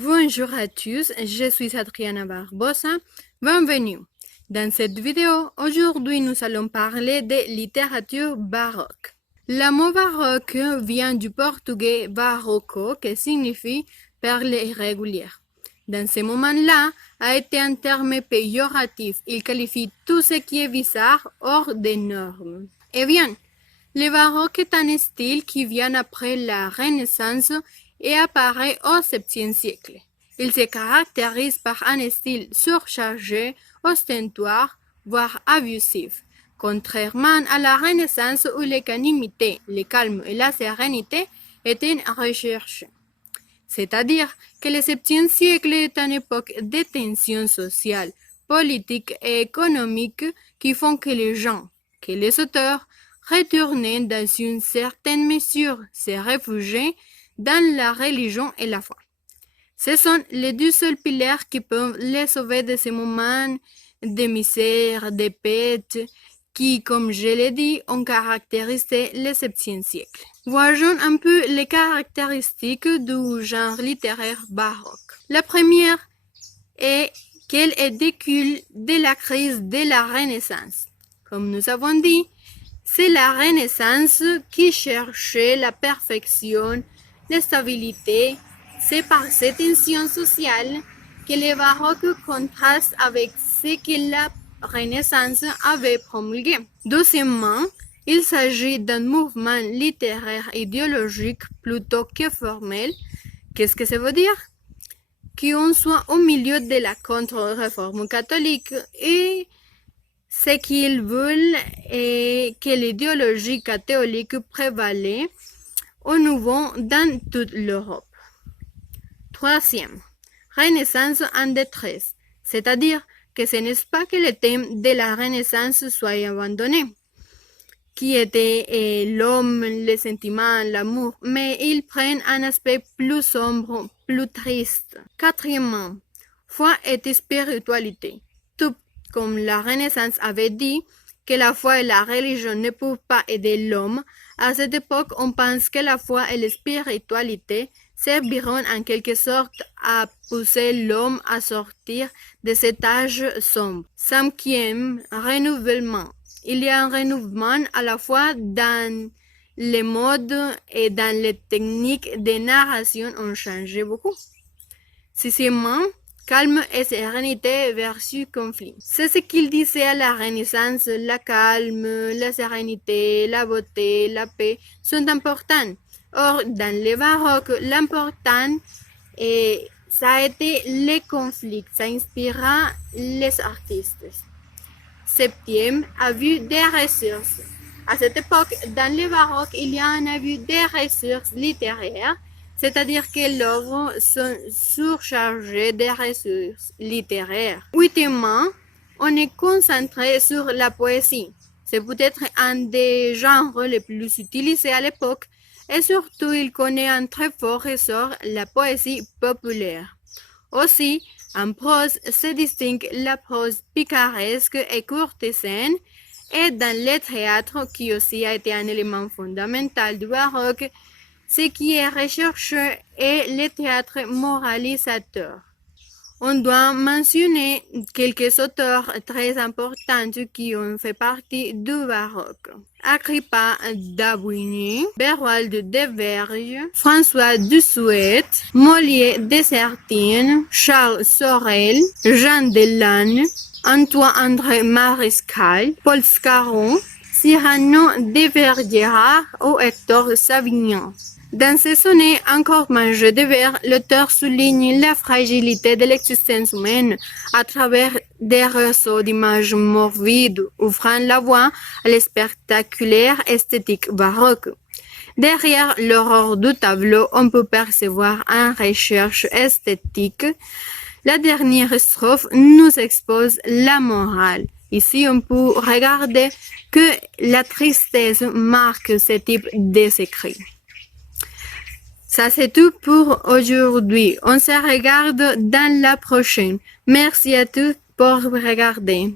Bonjour à tous, je suis Adriana Barbosa. Bienvenue. Dans cette vidéo, aujourd'hui nous allons parler de littérature baroque. Le mot baroque vient du portugais barroco qui signifie perle irrégulière. Dans ce moment-là, a été un terme péjoratif. Il qualifie tout ce qui est bizarre, hors des normes. Eh bien, le baroque est un style qui vient après la Renaissance et apparaît au XVIIe siècle. Il se caractérise par un style surchargé, ostentatoire, voire abusif. Contrairement à la Renaissance où l'équanimité, le calme et la sérénité étaient recherchés. C'est-à-dire que le XVIIe siècle est une époque de tensions sociales, politiques et économiques qui font que les gens, que les auteurs, retournent dans une certaine mesure se réfugier dans la religion et la foi. Ce sont les deux seuls piliers qui peuvent les sauver de ces moments de misère, de perte, qui, comme je l'ai dit, ont caractérisé le XVIIe siècle. Voyons un peu les caractéristiques du genre littéraire baroque. La première est qu'elle est découle de la crise de la Renaissance. Comme nous avons dit, c'est la Renaissance qui cherchait la perfection, la stabilité. C'est par cette tension sociale que le baroque contraste avec ce que la Renaissance avait promulgué. Deuxièmement, il s'agit d'un mouvement littéraire idéologique plutôt que formel. Qu'est-ce que ça veut dire? Qu'on soit au milieu de la contre-réforme catholique et ce qu'ils veulent est que l'idéologie catholique prévalait au nouveau dans toute l'Europe. Troisième, Renaissance en détresse, c'est-à-dire que ce n'est pas que le thème de la Renaissance soit abandonné, qui était l'homme, les sentiments, l'amour, mais ils prennent un aspect plus sombre, plus triste. Quatrièmement, foi et spiritualité. Tout comme la Renaissance avait dit que la foi et la religion ne peuvent pas aider l'homme, à cette époque, on pense que la foi et la spiritualité serviront en quelque sorte à pousser l'homme à sortir de cet âge sombre. Cinquième, renouvellement. Il y a un renouvellement à la fois dans les modes et dans les techniques de narration ont changé beaucoup. Sixièmement, calme et sérénité versus conflit. C'est ce qu'il disait à la Renaissance, la calme, la sérénité, la beauté, la paix sont importants. Or, dans le baroque, l'important ça a été les conflits, ça inspira les artistes. Septième, abus des ressources. À cette époque, dans le baroque, il y a un abus des ressources littéraires, c'est-à-dire que l'œuvre sont surchargées de ressources littéraires. Huitièmement, on est concentré sur la poésie. C'est peut-être un des genres les plus utilisés à l'époque et surtout il connaît un très fort essor, la poésie populaire. Aussi, en prose se distingue la prose picaresque et courtisane et dans le théâtre, qui aussi a été un élément fondamental du baroque, ce qui est recherché est le théâtre moralisateur. On doit mentionner quelques auteurs très importants qui ont fait partie du baroque. Agrippa d'Aubigny, Beroald de Verges, François de Souet, Molière de Sertine, Charles Sorel, Jean Delanne, Antoine-André Marescal, Paul Scarron, Cyrano de Bergerac ou Hector Savignon. Dans ces sonnets encore mangés de vers, l'auteur souligne la fragilité de l'existence humaine à travers des réseaux d'images morbides, ouvrant la voie à la spectaculaire esthétique baroque. Derrière l'horreur du tableau, on peut percevoir une recherche esthétique. La dernière strophe nous expose la morale. Ici, on peut regarder que la tristesse marque ce type d'écrits. Ça c'est tout pour aujourd'hui. On se regarde dans la prochaine. Merci à tous pour regarder.